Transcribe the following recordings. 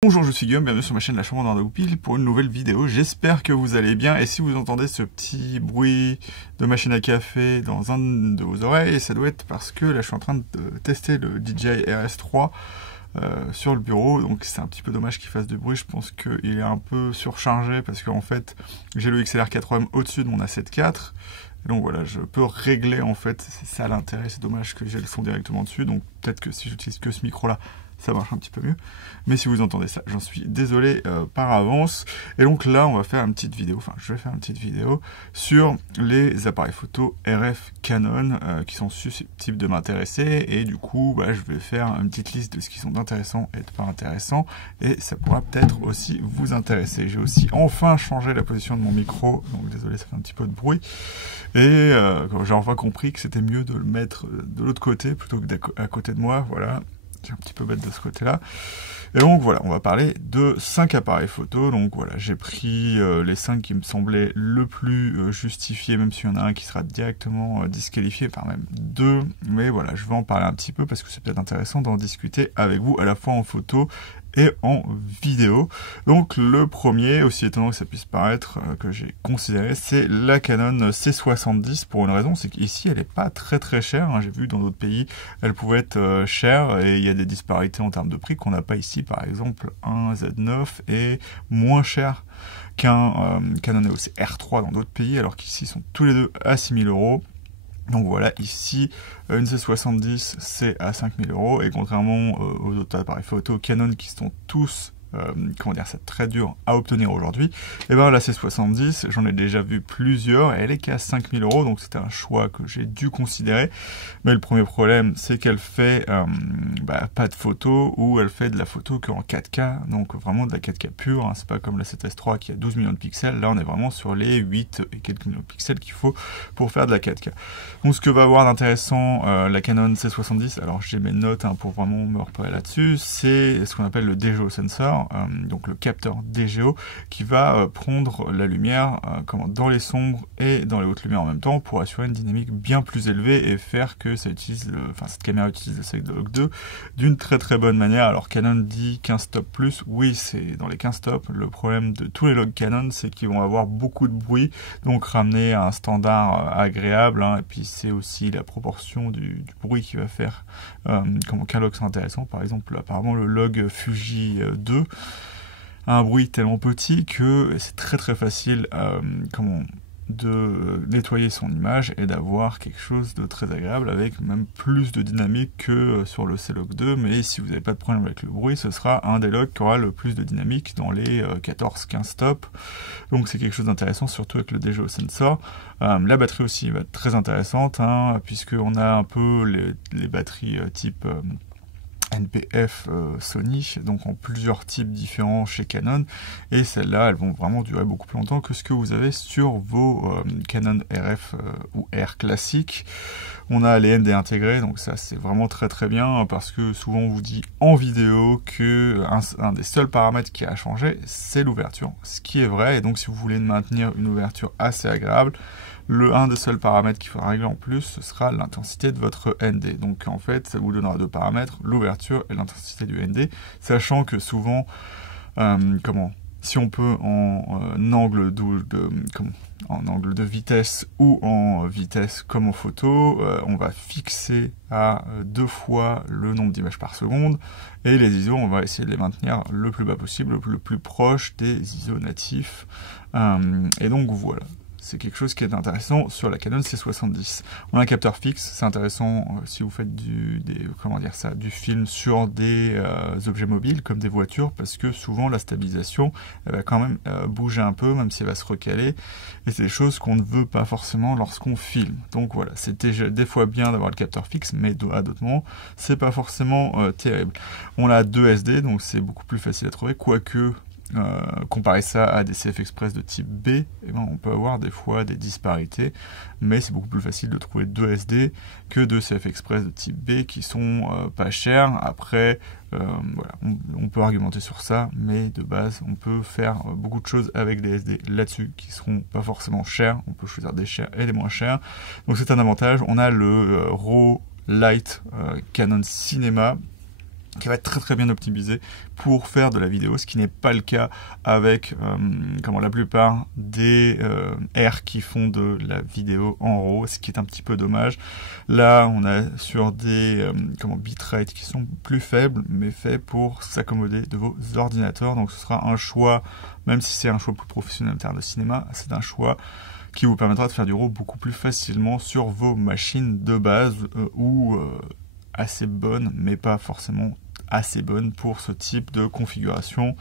Bonjour, je suis Guillaume, bienvenue sur ma chaîne La Chambre d'Arnaud Goupil pour une nouvelle vidéo. J'espère que vous allez bien et si vous entendez ce petit bruit de machine à café dans un de vos oreilles, ça doit être parce que là je suis en train de tester le DJI RS3 sur le bureau, donc c'est un petit peu dommage qu'il fasse du bruit. Je pense qu'il est un peu surchargé parce qu'en fait j'ai le XLR 4M au-dessus de mon A7 IV. Donc voilà, je peux régler en fait, c'est ça l'intérêt, c'est dommage que j'ai le son directement dessus, donc peut-être que si j'utilise que ce micro là, ça marche un petit peu mieux. Mais si vous entendez ça, j'en suis désolé par avance. Et donc là, on va faire une petite vidéo, enfin je vais faire une petite vidéo sur les appareils photo RF Canon qui sont susceptibles de m'intéresser. Et du coup, je vais faire une petite liste de ce qui sont intéressants et de pas intéressants. Et ça pourra peut-être aussi vous intéresser. J'ai aussi enfin changé la position de mon micro, donc désolé, ça fait un petit peu de bruit. Et j'ai enfin compris que c'était mieux de le mettre de l'autre côté plutôt que à côté de moi, voilà. C'est un petit peu bête de ce côté-là. Et donc voilà, on va parler de 5 appareils photo. Donc voilà, j'ai pris les 5 qui me semblaient le plus justifiés, même s'il y en a un qui sera directement disqualifié, enfin même 2. Mais voilà, je vais en parler un petit peu parce que c'est peut-être intéressant d'en discuter avec vous à la fois en photo et en vidéo. Donc le premier, aussi étonnant que ça puisse paraître, que j'ai considéré, c'est la Canon C70 pour une raison, c'est qu'ici elle n'est pas très très chère, hein. J'ai vu dans d'autres pays elle pouvait être chère et il y a des disparités en termes de prix qu'on n'a pas ici. Par exemple un Z9 est moins cher qu'un Canon EOS R3 dans d'autres pays, alors qu'ici ils sont tous les deux à 6 000 €. Donc voilà, ici, une C70, c'est à 5 000 €, et contrairement aux autres appareils photo Canon qui sont tous, c'est très dur à obtenir aujourd'hui, et bien la C70, j'en ai déjà vu plusieurs, et elle est qu'à 5 000 €, donc c'était un choix que j'ai dû considérer. Mais le premier problème, c'est qu'elle fait pas de photo, ou elle fait de la photo qu'en 4K, donc vraiment de la 4K pure, hein. C'est pas comme la 7S3 qui a 12 millions de pixels, là on est vraiment sur les 8 et quelques millions de pixels qu'il faut pour faire de la 4K. Donc ce que va avoir d'intéressant la Canon C70, alors j'ai mes notes pour vraiment me repérer là-dessus, c'est ce qu'on appelle le DGO sensor, donc le capteur DGO qui va prendre la lumière dans les sombres et dans les hautes lumières en même temps pour assurer une dynamique bien plus élevée et faire que ça utilise cette caméra utilise le seuil de log 2 d'une très très bonne manière. Alors Canon dit 15 stops plus, oui c'est dans les 15 stops. Le problème de tous les logs Canon, c'est qu'ils vont avoir beaucoup de bruit, donc ramener à un standard agréable, et puis c'est aussi la proportion du bruit qui va faire qu'un log c'est intéressant. Par exemple apparemment le log Fuji 2 a un bruit tellement petit que c'est très très facile de nettoyer son image et d'avoir quelque chose de très agréable avec même plus de dynamique que sur le C-Log 2. Mais si vous n'avez pas de problème avec le bruit, ce sera un des logs qui aura le plus de dynamique dans les 14-15 stops. Donc c'est quelque chose d'intéressant, surtout avec le DGO sensor. La batterie aussi va être très intéressante, puisqu'on a un peu les batteries type NPF Sony, donc en plusieurs types différents chez Canon, et celles-là elles vont vraiment durer beaucoup plus longtemps que ce que vous avez sur vos Canon RF ou R classiques. On a les ND intégrés, donc ça c'est vraiment très très bien, parce que souvent on vous dit en vidéo que un des seuls paramètres qui a changé, c'est l'ouverture, ce qui est vrai. Et donc si vous voulez maintenir une ouverture assez agréable, un des seuls paramètres qu'il faudra régler en plus, ce sera l'intensité de votre ND. Donc en fait, ça vous donnera 2 paramètres, l'ouverture et l'intensité du ND, sachant que souvent, si on peut en angle de vitesse ou en vitesse comme en photo, on va fixer à 2 fois le nombre d'images par seconde, et les ISO, on va essayer de les maintenir le plus bas possible, le plus proche des ISO natifs, et donc voilà. C'est quelque chose qui est intéressant sur la Canon C70. On a un capteur fixe, c'est intéressant si vous faites du film sur des objets mobiles comme des voitures, parce que souvent la stabilisation elle va quand même bouger un peu, même si elle va se recaler, et c'est des choses qu'on ne veut pas forcément lorsqu'on filme. Donc voilà, c'est déjà des fois bien d'avoir le capteur fixe, mais à d'autres moments c'est pas forcément terrible. On a 2 SD, donc c'est beaucoup plus facile à trouver, quoique comparer ça à des CF Express de type B, on peut avoir des fois des disparités, mais c'est beaucoup plus facile de trouver 2 SD que 2 CF Express de type B qui sont pas chers. Après, on peut argumenter sur ça, mais de base, on peut faire beaucoup de choses avec des SD là-dessus qui seront pas forcément chers. On peut choisir des chers et des moins chers, donc c'est un avantage. On a le RAW Light Canon Cinema qui va être très bien optimisé pour faire de la vidéo, ce qui n'est pas le cas avec la plupart des R qui font de la vidéo en RAW, ce qui est un petit peu dommage. Là, on a sur des bitrate qui sont plus faibles, mais faits pour s'accommoder de vos ordinateurs. Donc ce sera un choix, même si c'est un choix plus professionnel en termes de cinéma, c'est un choix qui vous permettra de faire du RAW beaucoup plus facilement sur vos machines de base ou assez bonnes, mais pas forcément assez bonne pour ce type de configuration.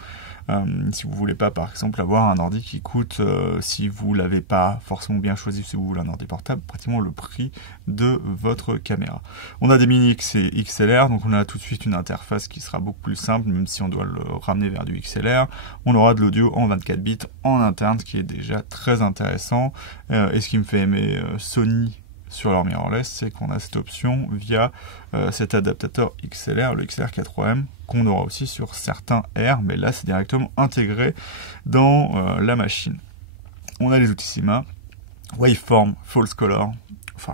Si vous voulez pas par exemple avoir un ordi qui coûte, si vous l'avez pas forcément bien choisi, si vous voulez un ordi portable, pratiquement le prix de votre caméra. On a des mini X et XLR, donc on a tout de suite une interface qui sera beaucoup plus simple, même si on doit le ramener vers du XLR. On aura de l'audio en 24 bits en interne, ce qui est déjà très intéressant. Et ce qui me fait aimer Sony sur leur mirrorless, c'est qu'on a cette option via cet adaptateur XLR, le XLR K3M, qu'on aura aussi sur certains R, mais là c'est directement intégré dans la machine. On a les outils CIMA, Waveform, False Color,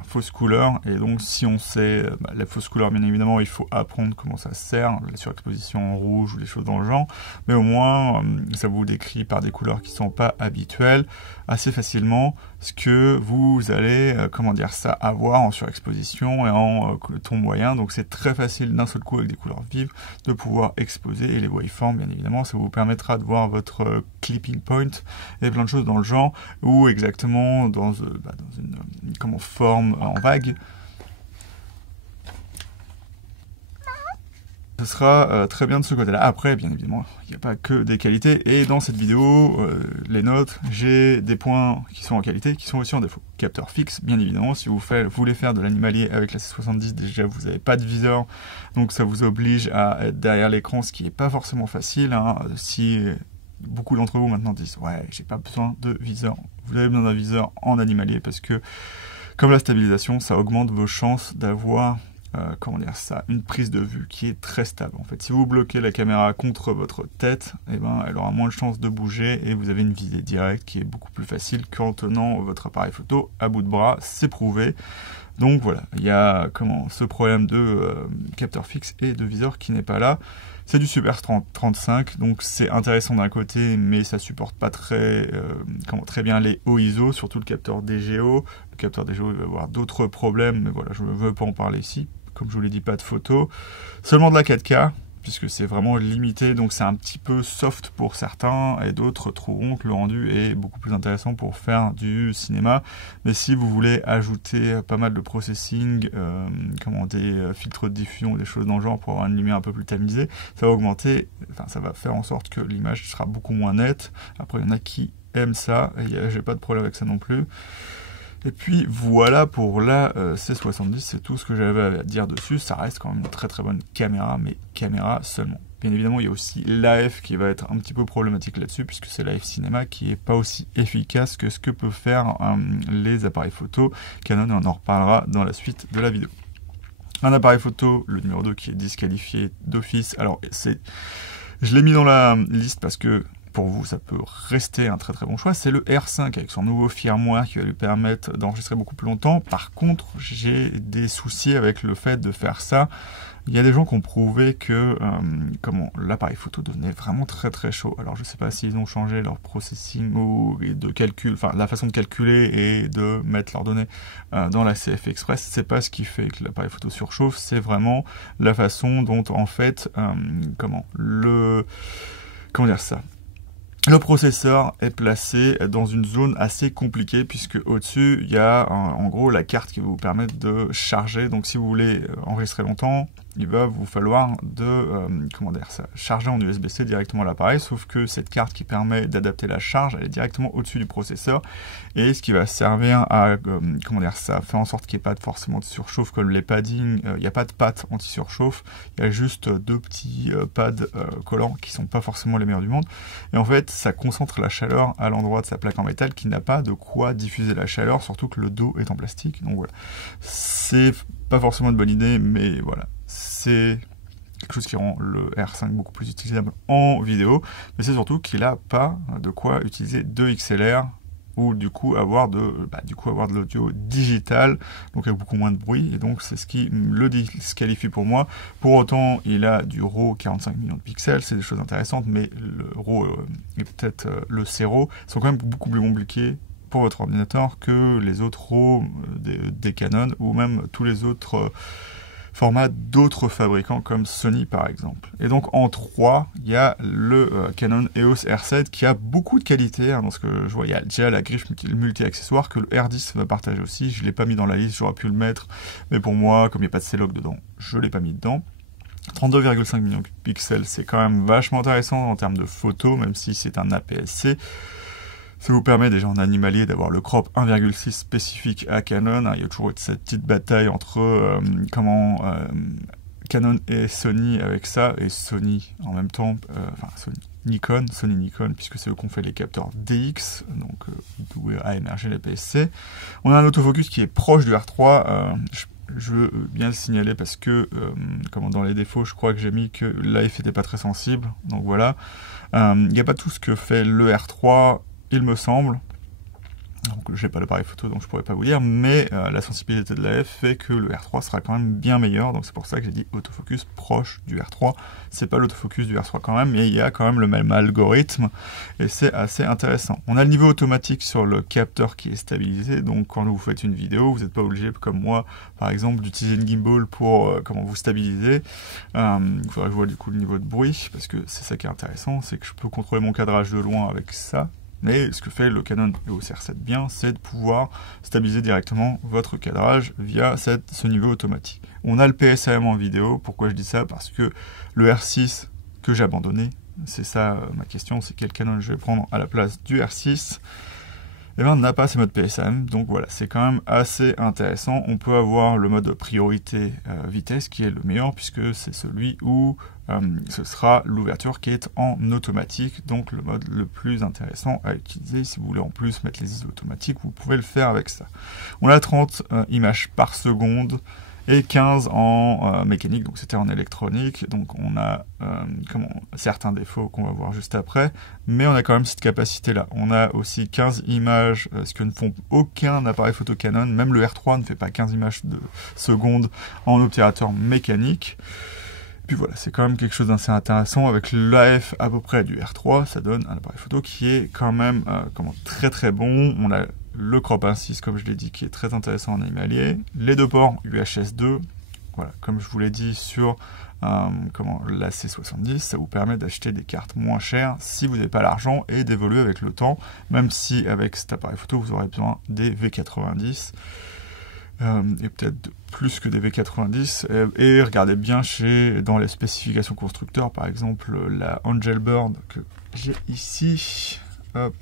fausse couleur, et donc si on sait la fausse couleur, bien évidemment il faut apprendre comment ça sert, la surexposition en rouge ou des choses dans le genre, mais au moins ça vous décrit par des couleurs qui sont pas habituelles assez facilement ce que vous allez avoir en surexposition et en ton moyen. Donc c'est très facile d'un seul coup avec des couleurs vives de pouvoir exposer, et les waveforms bien évidemment ça vous permettra de voir votre clipping point et plein de choses dans le genre, ou exactement dans une forme en vague. Ce sera très bien de ce côté-là. Après, bien évidemment, il n'y a pas que des qualités. Et dans cette vidéo, les notes, j'ai des points qui sont en qualité, qui sont aussi en défaut. Capteur fixe, bien évidemment. Si vous voulez faire de l'animalier avec la C70, déjà, vous n'avez pas de viseur. Donc, ça vous oblige à être derrière l'écran, ce qui n'est pas forcément facile. Hein. Si beaucoup d'entre vous maintenant disent « Ouais, j'ai pas besoin de viseur ». Vous avez besoin d'un viseur en animalier parce que, comme la stabilisation, ça augmente vos chances d'avoir une prise de vue qui est très stable. En fait, si vous bloquez la caméra contre votre tête, elle aura moins de chances de bouger et vous avez une visée directe qui est beaucoup plus facile qu'en tenant votre appareil photo à bout de bras, c'est prouvé. Donc voilà, il y a ce problème de capteur fixe et de viseur qui n'est pas là. C'est du Super 35, donc c'est intéressant d'un côté, mais ça supporte pas très bien les hauts ISO, surtout le capteur DGO. Le capteur DGO il va avoir d'autres problèmes, mais voilà, je ne veux pas en parler ici. Comme je vous l'ai dit, pas de photo. Seulement de la 4K, puisque c'est vraiment limité, donc c'est un petit peu soft pour certains, et d'autres trouveront que le rendu est beaucoup plus intéressant pour faire du cinéma. Mais si vous voulez ajouter pas mal de processing, des filtres de diffusion, des choses dans le genre pour avoir une lumière un peu plus tamisée, ça va augmenter, ça va faire en sorte que l'image sera beaucoup moins nette. Après, il y en a qui aiment ça, et j'ai pas de problème avec ça non plus. Et puis voilà pour la C70, c'est tout ce que j'avais à dire dessus. Ça reste quand même une très bonne caméra, mais caméra seulement. Bien évidemment, il y a aussi l'AF qui va être un petit peu problématique là-dessus, puisque c'est l'AF Cinéma qui n'est pas aussi efficace que ce que peuvent faire les appareils photo Canon, et on en reparlera dans la suite de la vidéo. Un appareil photo, le numéro 2 qui est disqualifié d'office. Alors, je l'ai mis dans la liste parce que pour vous, ça peut rester un très bon choix. C'est le R5 avec son nouveau firmware qui va lui permettre d'enregistrer beaucoup plus longtemps. Par contre, j'ai des soucis avec le fait de faire ça. Il y a des gens qui ont prouvé que l'appareil photo devenait vraiment très chaud. Alors, je ne sais pas s'ils ont changé leur processing ou de calcul, la façon de calculer et de mettre leurs données dans la CF Express. C'est pas ce qui fait que l'appareil photo surchauffe. C'est vraiment la façon dont, en fait, le processeur est placé dans une zone assez compliquée, puisque au-dessus, il y a en gros la carte qui va vous permettre de charger. Donc si vous voulez enregistrer longtemps, il va vous falloir charger en USB-C directement l'appareil, sauf que cette carte qui permet d'adapter la charge, elle est directement au-dessus du processeur, et ce qui va servir à faire en sorte qu'il n'y ait pas forcément de surchauffe comme les paddings. Il n'y a pas de pattes anti-surchauffe, il y a juste deux petits pads collants qui sont pas forcément les meilleurs du monde, et en fait ça concentre la chaleur à l'endroit de sa plaque en métal qui n'a pas de quoi diffuser la chaleur, surtout que le dos est en plastique. Donc voilà, c'est pas forcément une bonne idée, mais voilà, c'est quelque chose qui rend le R5 beaucoup plus utilisable en vidéo, mais c'est surtout qu'il n'a pas de quoi utiliser deux XLR ou du coup avoir de l'audio digital, donc avec beaucoup moins de bruit, et donc c'est ce qui le disqualifie pour moi. Pour autant, il a du RAW 45 millions de pixels, c'est des choses intéressantes, mais le RAW et peut-être le CRAW sont quand même beaucoup plus compliqués pour votre ordinateur que les autres RAW des Canon, ou même tous les autres formats d'autres fabricants comme Sony par exemple. Et donc en 3, il y a le Canon EOS R7 qui a beaucoup de qualité, hein, dans ce que je vois. Il y a déjà la griffe multi-accessoire que le R10 va partager aussi. Je ne l'ai pas mis dans la liste, j'aurais pu le mettre, mais pour moi, comme il n'y a pas de C-Log dedans, je ne l'ai pas mis dedans. 32,5 millions de pixels, c'est quand même vachement intéressant en termes de photos, même si c'est un APS-C. Ça vous permet déjà en animalier d'avoir le crop 1,6 spécifique à Canon. Il y a toujours cette petite bataille entre Canon et Sony avec ça, et Sony en même temps, Sony Nikon, puisque c'est eux qui ont fait les capteurs DX, donc d'où a émergé l'APS-C. On a un autofocus qui est proche du R3. Je veux bien le signaler parce que, dans les défauts, je crois que j'ai mis que l'AF n'était pas très sensible. Donc voilà. Il n'y a pas tout ce que fait le R3, il me semble. Donc j'ai pas l'appareil photo, donc je pourrais pas vous dire, mais la sensibilité de l'AF fait que le R3 sera quand même bien meilleur, donc c'est pour ça que j'ai dit autofocus proche du R3. C'est pas l'autofocus du R3 quand même, mais il y a quand même le même algorithme, et c'est assez intéressant. On a le niveau automatique sur le capteur qui est stabilisé, donc quand vous faites une vidéo, vous n'êtes pas obligé, comme moi, par exemple, d'utiliser une gimbal pour vous stabiliser. Il faudrait que je vois du coup le niveau de bruit, parce que c'est ça qui est intéressant, c'est que je peux contrôler mon cadrage de loin avec ça. Mais ce que fait le Canon EOS R7 bien, c'est de pouvoir stabiliser directement votre cadrage via ce niveau automatique. On a le PSAM en vidéo. Pourquoi je dis ça? Parce que le R6 que j'ai abandonné, c'est ça ma question, c'est quel Canon je vais prendre à la place du R6. Et bien, on n'a pas ces modes PSAM, donc voilà, c'est quand même assez intéressant. On peut avoir le mode priorité vitesse qui est le meilleur, puisque c'est celui où ce sera l'ouverture qui est en automatique, donc le mode le plus intéressant à utiliser. Si vous voulez en plus mettre les ISO automatiques, vous pouvez le faire avec ça. On a 30 images par seconde et 15 en mécanique, donc c'était en électronique, donc on a certains défauts qu'on va voir juste après, mais on a quand même cette capacité-là. On a aussi 15 images, ce que ne font aucun appareil photo Canon, même le R3 ne fait pas 15 images de seconde en obturateur mécanique. Puis voilà, c'est quand même quelque chose d'assez intéressant. Avec l'AF à peu près du R3, ça donne un appareil photo qui est quand même très très bon. On a le crop 1.6, comme je l'ai dit, qui est très intéressant en animalier. Les deux ports UHS 2, voilà, comme je vous l'ai dit sur la C70, ça vous permet d'acheter des cartes moins chères si vous n'avez pas l'argent et d'évoluer avec le temps, même si avec cet appareil photo, vous aurez besoin des V90. Et peut-être plus que des V90, et regardez bien dans les spécifications constructeurs, par exemple la Angelbird que j'ai ici, hop,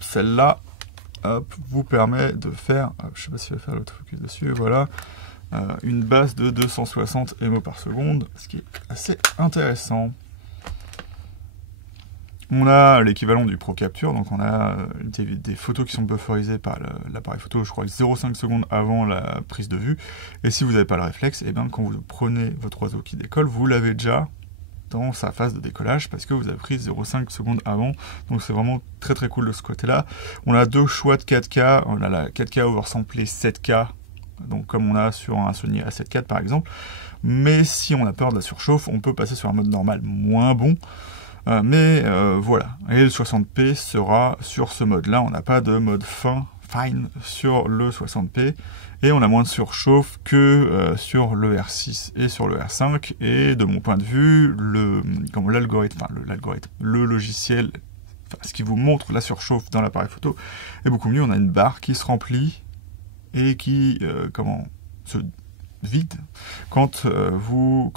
celle-là, vous permet de faire, je sais pas si je vais faire l'autofocus dessus, voilà, une base de 260 MO par seconde, ce qui est assez intéressant. On a l'équivalent du Pro Capture, donc on a des photos qui sont bufferisées par l'appareil photo, je crois 0,5 secondes avant la prise de vue. Et si vous n'avez pas le réflexe, et bien quand vous prenez votre oiseau qui décolle, vous l'avez déjà dans sa phase de décollage parce que vous avez pris 0,5 secondes avant. Donc c'est vraiment très très cool de ce côté-là. On a deux choix de 4K, on a la 4K oversamplée 7K, donc comme on a sur un Sony A7 IV par exemple. Mais si on a peur de la surchauffe, on peut passer sur un mode normal moins bon. Voilà, et le 60p sera sur ce mode-là. On n'a pas de mode fine sur le 60p, et on a moins de surchauffe que sur le R6 et sur le R5. Et de mon point de vue, le logiciel, ce qui vous montre la surchauffe dans l'appareil photo est beaucoup mieux. On a une barre qui se remplit et qui se vide quand vous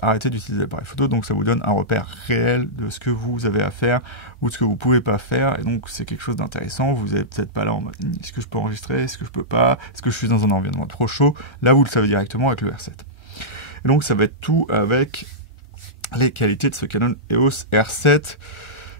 arrêtez d'utiliser l'appareil photo, donc ça vous donne un repère réel de ce que vous avez à faire ou de ce que vous pouvez pas faire, et donc c'est quelque chose d'intéressant. Vous n'êtes peut-être pas là en mode est-ce que je peux enregistrer, est-ce que je peux pas, est-ce que je suis dans un environnement trop chaud. Là vous le savez directement avec le R7. Et donc ça va être tout avec les qualités de ce Canon EOS R7.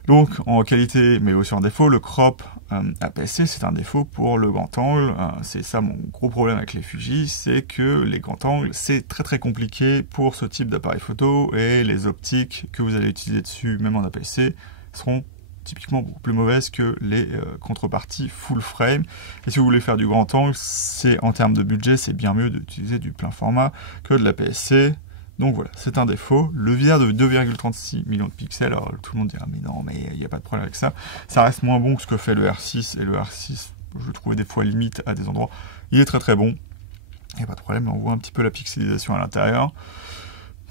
Donc en qualité, mais aussi en défaut, le crop APS-C, c'est un défaut pour le grand angle. C'est ça mon gros problème avec les Fuji, c'est que les grands angles, c'est très très compliqué pour ce type d'appareil photo, et les optiques que vous allez utiliser dessus, même en APS-C, seront typiquement beaucoup plus mauvaise que les contreparties full frame. Et si vous voulez faire du grand angle, c'est en termes de budget, c'est bien mieux d'utiliser du plein format que de l'APS-C. Donc voilà, c'est un défaut. Le viseur de 2,36 millions de pixels, alors tout le monde dira mais non, mais il n'y a pas de problème avec ça. Ça reste moins bon que ce que fait le R6, et le R6, je le trouvais des fois limite à des endroits. Il est très très bon, il n'y a pas de problème, on voit un petit peu la pixelisation à l'intérieur.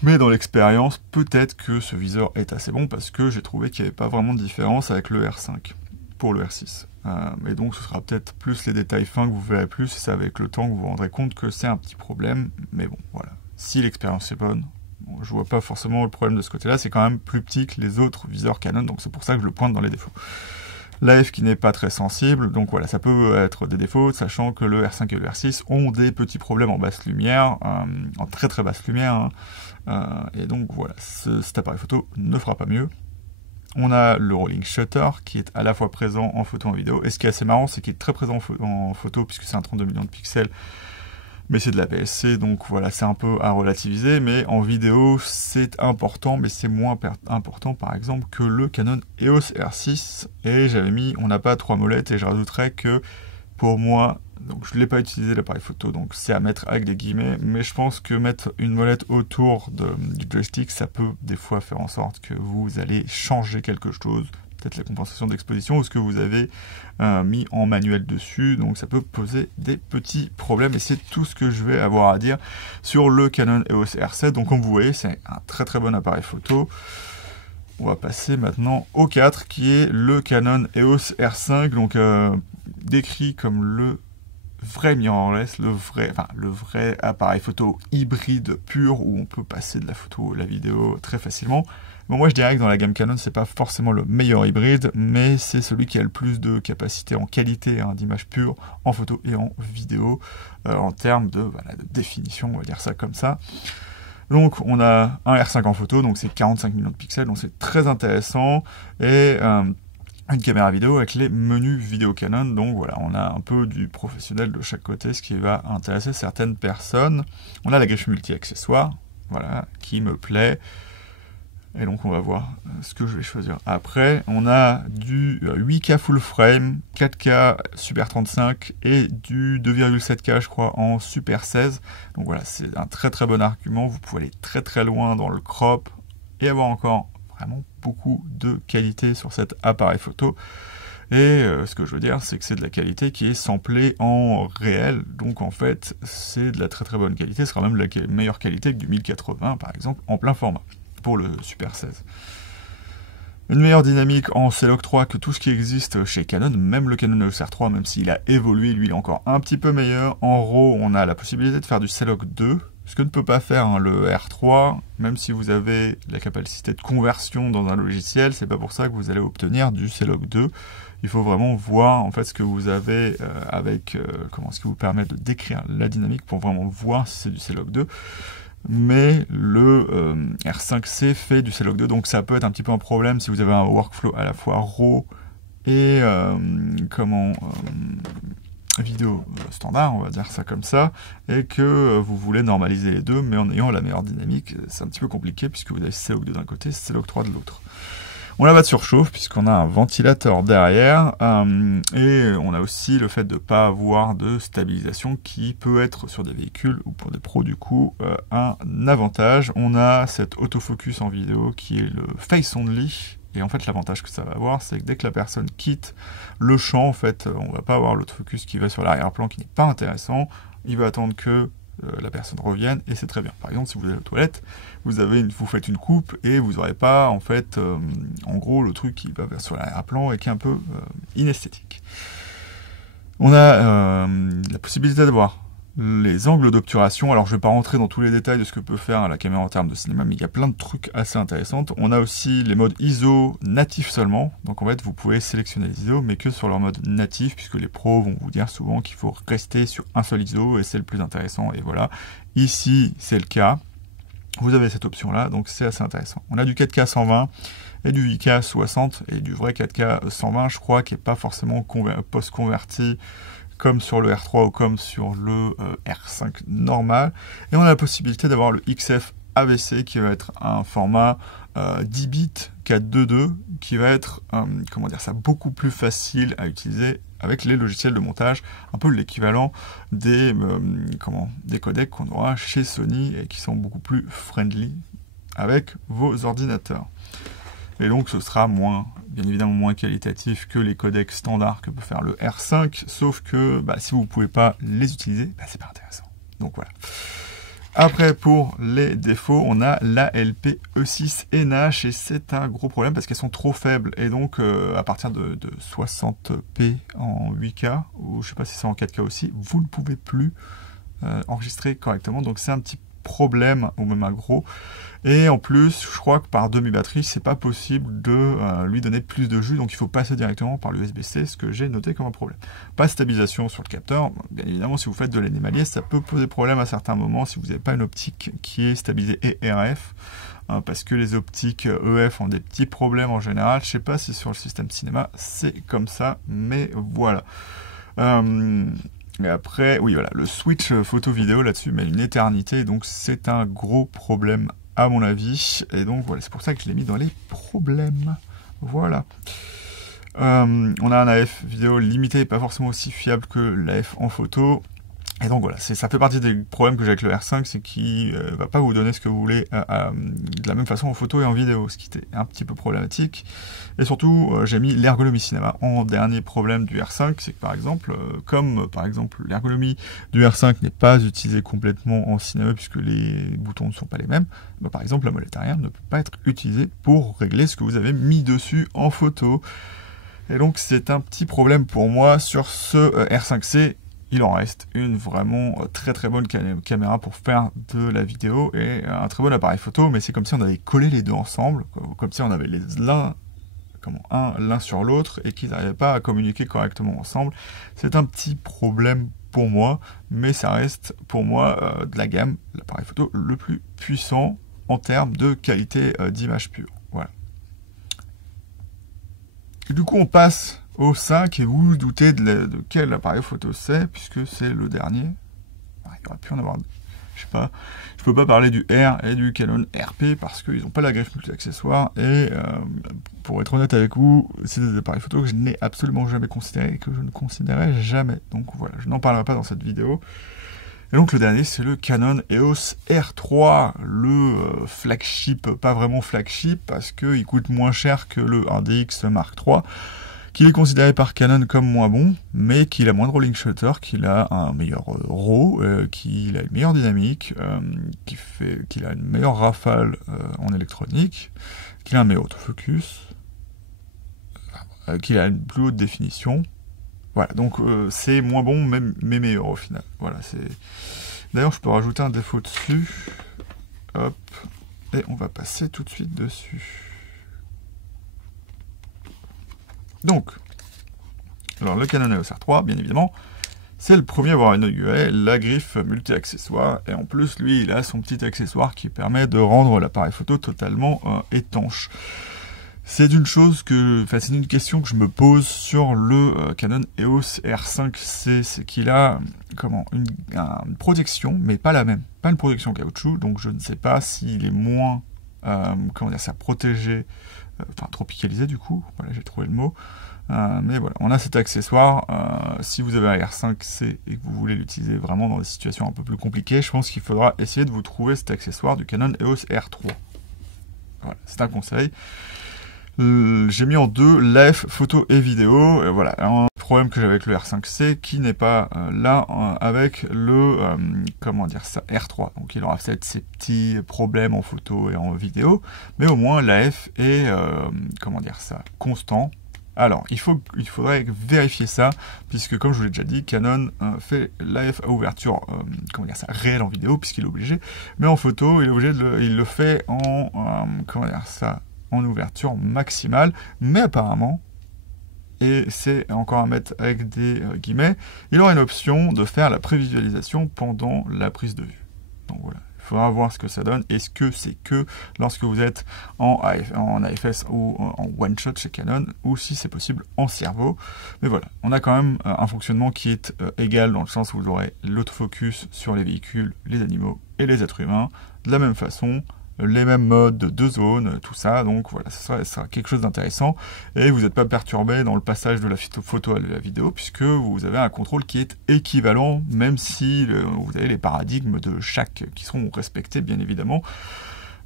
Mais dans l'expérience, peut-être que ce viseur est assez bon parce que j'ai trouvé qu'il n'y avait pas vraiment de différence avec le R5 pour le R6. Et donc ce sera peut-être plus les détails fins que vous verrez plus, et c'est avec le temps que vous vous rendrez compte que c'est un petit problème, mais bon, voilà. Si l'expérience est bonne, bon, je vois pas forcément le problème de ce côté-là, c'est quand même plus petit que les autres viseurs Canon, donc c'est pour ça que je le pointe dans les défauts. L'AF qui n'est pas très sensible, donc voilà, ça peut être des défauts, sachant que le R5 et le R6 ont des petits problèmes en basse lumière, en très très basse lumière, et donc voilà, cet appareil photo ne fera pas mieux. On a le rolling shutter qui est à la fois présent en photo et en vidéo, et ce qui est assez marrant, c'est qu'il est très présent en photo, puisque c'est un 32 millions de pixels, mais c'est de l'APS-C, donc voilà, c'est un peu à relativiser, mais en vidéo, c'est important, mais c'est moins important, par exemple, que le Canon EOS R6, et j'avais mis, on n'a pas 3 molettes, et je rajouterais que, pour moi, donc je ne l'ai pas utilisé l'appareil photo, donc c'est à mettre avec des guillemets, mais je pense que mettre une molette autour du joystick, ça peut des fois faire en sorte que vous allez changer quelque chose, peut-être la compensation d'exposition, ou ce que vous avez mis en manuel dessus, donc ça peut poser des petits problèmes, et c'est tout ce que je vais avoir à dire sur le Canon EOS R7. Donc comme vous voyez, c'est un très très bon appareil photo. On va passer maintenant au 4, qui est le Canon EOS R5, donc décrit comme le vrai mirrorless, le vrai appareil photo hybride pur, où on peut passer de la photo à la vidéo très facilement. Bon, moi je dirais que dans la gamme Canon, c'est pas forcément le meilleur hybride, mais c'est celui qui a le plus de capacité en qualité d'image pure, en photo et en vidéo, en termes de définition, on va dire ça comme ça. Donc on a un R5 en photo, donc c'est 45 millions de pixels, donc c'est très intéressant, et une caméra vidéo avec les menus vidéo Canon, donc voilà, on a un peu du professionnel de chaque côté, ce qui va intéresser certaines personnes. On a la griffe multi-accessoires, voilà, qui me plaît. Et donc on va voir ce que je vais choisir après. On a du 8K full frame, 4K Super 35 et du 2,7K je crois en Super 16. Donc voilà, c'est un très très bon argument. Vous pouvez aller très très loin dans le crop et avoir encore vraiment beaucoup de qualité sur cet appareil photo. Et ce que je veux dire, c'est que c'est de la qualité qui est samplée en réel. Donc en fait, c'est de la très très bonne qualité. Ce sera même de la meilleure qualité que du 1080 par exemple en plein format. Pour le Super 16. Une meilleure dynamique en C-Log 3 que tout ce qui existe chez Canon, même le Canon EOS R3, même s'il a évolué, lui il est encore un petit peu meilleur. En RAW, on a la possibilité de faire du C-Log 2, ce que ne peut pas faire le R3, même si vous avez la capacité de conversion dans un logiciel, c'est pas pour ça que vous allez obtenir du C-Log 2. Il faut vraiment voir en fait ce que vous avez comment ce qui vous permet de décrire la dynamique pour vraiment voir si c'est du C-Log 2. Mais le R5C fait du C-Log 2, donc ça peut être un petit peu un problème si vous avez un workflow à la fois RAW et vidéo standard, on va dire ça comme ça, et que vous voulez normaliser les deux, mais en ayant la meilleure dynamique, c'est un petit peu compliqué puisque vous avez C-Log 2 d'un côté, C-Log 3 de l'autre. On a pas de surchauffe puisqu'on a un ventilateur derrière et on a aussi le fait de ne pas avoir de stabilisation qui peut être sur des véhicules ou pour des pros du coup un avantage. On a cet autofocus en vidéo qui est le face only et en fait l'avantage que ça va avoir c'est que dès que la personne quitte le champ en fait on va pas avoir l'autofocus qui va sur l'arrière-plan qui n'est pas intéressant, il va attendre que la personne revienne et c'est très bien. Par exemple, si vous allez aux toilettes, vous faites une coupe et vous n'aurez pas en fait, en gros, le truc qui va sur l'arrière-plan et qui est un peu inesthétique. On a la possibilité d'avoir les angles d'obturation. Alors, je ne vais pas rentrer dans tous les détails de ce que peut faire la caméra en termes de cinéma, mais il y a plein de trucs assez intéressants. On a aussi les modes ISO natifs seulement. Donc, en fait, vous pouvez sélectionner les ISO, mais que sur leur mode natif, puisque les pros vont vous dire souvent qu'il faut rester sur un seul ISO, et c'est le plus intéressant. Et voilà. Ici, c'est le cas. Vous avez cette option-là, donc c'est assez intéressant. On a du 4K 120 et du 8K 60, et du vrai 4K 120, je crois, qui n'est pas forcément post-converti, comme sur le R3 ou comme sur le R5 normal. Et on a la possibilité d'avoir le XF AVC qui va être un format 10 bits 422 qui va être comment dire ça, beaucoup plus facile à utiliser avec les logiciels de montage, un peu l'équivalent des codecs qu'on aura chez Sony et qui sont beaucoup plus friendly avec vos ordinateurs. Et donc ce sera bien évidemment moins qualitatif que les codecs standards que peut faire le R5, sauf que si vous ne pouvez pas les utiliser, c'est pas intéressant. Donc voilà. Après, pour les défauts, on a l'ALP E6 NH et c'est un gros problème parce qu'elles sont trop faibles. Et donc, à partir de 60p en 8K, ou je sais pas si c'est en 4K aussi, vous ne pouvez plus enregistrer correctement. Donc, c'est un petit problème, ou même un gros. Et en plus, je crois que par demi-batterie, c'est pas possible de lui donner plus de jus, donc il faut passer directement par l'USB-C, ce que j'ai noté comme un problème. Pas de stabilisation sur le capteur. Bien évidemment, si vous faites de l'énémalier, ça peut poser problème à certains moments si vous n'avez pas une optique qui est stabilisée et RF, parce que les optiques EF ont des petits problèmes en général. Je sais pas si sur le système cinéma, c'est comme ça, mais voilà. Et après, oui, voilà, le switch photo-vidéo là-dessus met une éternité, donc c'est un gros problème à mon avis. Et donc voilà, c'est pour ça que je l'ai mis dans les problèmes. Voilà. On a un AF vidéo limité et pas forcément aussi fiable que l'AF en photo. Et donc voilà, ça fait partie des problèmes que j'ai avec le R5, c'est qu'il va pas vous donner ce que vous voulez de la même façon en photo et en vidéo, ce qui était un petit peu problématique. Et surtout, j'ai mis l'ergonomie cinéma en dernier problème du R5, c'est que par exemple, l'ergonomie du R5 n'est pas utilisée complètement en cinéma puisque les boutons ne sont pas les mêmes, par exemple la molette arrière ne peut pas être utilisée pour régler ce que vous avez mis dessus en photo. Et donc c'est un petit problème pour moi sur ce R5C. Il en reste une vraiment très très bonne caméra pour faire de la vidéo et un très bon appareil photo, mais c'est comme si on avait collé les deux ensemble, comme si on avait l'un sur l'autre et qu'ils n'arrivaient pas à communiquer correctement ensemble. C'est un petit problème pour moi, mais ça reste pour moi de la gamme, l'appareil photo le plus puissant en termes de qualité d'image pure. Voilà. Et du coup on passe au 5, et vous vous doutez de quel appareil photo c'est, puisque c'est le dernier. Il aurait pu en avoir, je sais pas, je peux pas parler du R et du Canon RP, parce qu'ils n'ont pas la greffe multi-accessoires, et pour être honnête avec vous, c'est des appareils photo que je n'ai absolument jamais considéré, et que je ne considérais jamais. Donc voilà, je n'en parlerai pas dans cette vidéo. Et donc le dernier, c'est le Canon EOS R3, le flagship, pas vraiment flagship, parce qu'il coûte moins cher que le 1DX Mark III, qu'il est considéré par Canon comme moins bon, mais qu'il a moins de rolling shutter, qu'il a un meilleur RAW, qu'il a une meilleure dynamique, qu'il a une meilleure rafale en électronique, qu'il a un meilleur autofocus, qu'il a une plus haute définition. Voilà, donc c'est moins bon, mais meilleur au final. Voilà, c'est. D'ailleurs, je peux rajouter un défaut dessus. Hop, et on va passer tout de suite dessus. Donc, alors le Canon EOS R3, bien évidemment, c'est le premier à avoir inauguré la griffe multi-accessoires, et en plus, lui, il a son petit accessoire qui permet de rendre l'appareil photo totalement étanche. C'est c'est une question que je me pose sur le Canon EOS R5C, c'est qu'il a une protection, mais pas la même, pas une protection caoutchouc, donc je ne sais pas s'il est moins, protégé, tropicalisé du coup, voilà, j'ai trouvé le mot. Mais voilà, on a cet accessoire. Si vous avez un R5C et que vous voulez l'utiliser vraiment dans des situations un peu plus compliquées, je pense qu'il faudra essayer de vous trouver cet accessoire du Canon EOS R3. Voilà, c'est un conseil. J'ai mis en deux l'AF photo et vidéo. Et voilà, un problème que j'ai avec le R5C qui n'est pas là avec le R3. Donc il aura peut-être ses petits problèmes en photo et en vidéo, mais au moins l'AF est constant. Alors, il faudrait vérifier ça, puisque comme je vous l'ai déjà dit, Canon fait l'AF à ouverture réelle en vidéo, puisqu'il est obligé, mais en photo, il le fait en en ouverture maximale, mais apparemment, et c'est encore à mettre avec des guillemets, il aura une option de faire la prévisualisation pendant la prise de vue. Donc voilà. Il faudra voir ce que ça donne. Est-ce que c'est que lorsque vous êtes en AFS ou en one-shot chez Canon, ou si c'est possible en cerveau. Mais voilà, on a quand même un fonctionnement qui est égal dans le sens où vous aurez l'autofocus sur les véhicules, les animaux et les êtres humains, de la même façon, les mêmes modes de zone, tout ça, donc voilà, ça sera quelque chose d'intéressant, et vous n'êtes pas perturbé dans le passage de la photo à la vidéo, puisque vous avez un contrôle qui est équivalent, même si vous avez les paradigmes de chaque qui seront respectés, bien évidemment.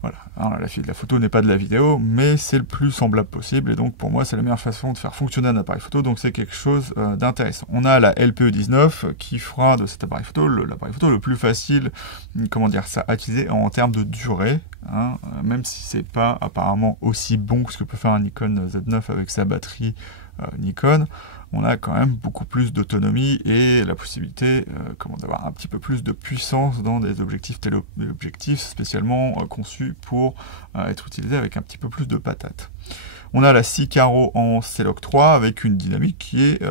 Voilà, hein, la photo n'est pas de la vidéo, mais c'est le plus semblable possible, et donc pour moi c'est la meilleure façon de faire fonctionner un appareil photo, donc c'est quelque chose d'intéressant. On a la LPE19 qui fera de cet appareil photo l'appareil photo le plus facile, comment dire ça, à utiliser en termes de durée, hein, même si c'est pas apparemment aussi bon que ce que peut faire un Nikon Z9 avec sa batterie Nikon. On a quand même beaucoup plus d'autonomie et la possibilité d'avoir un petit peu plus de puissance dans des objectifs téléobjectifs spécialement conçus pour être utilisés avec un petit peu plus de patate. On a la 6 carreaux en C-Log 3 avec une dynamique qui est,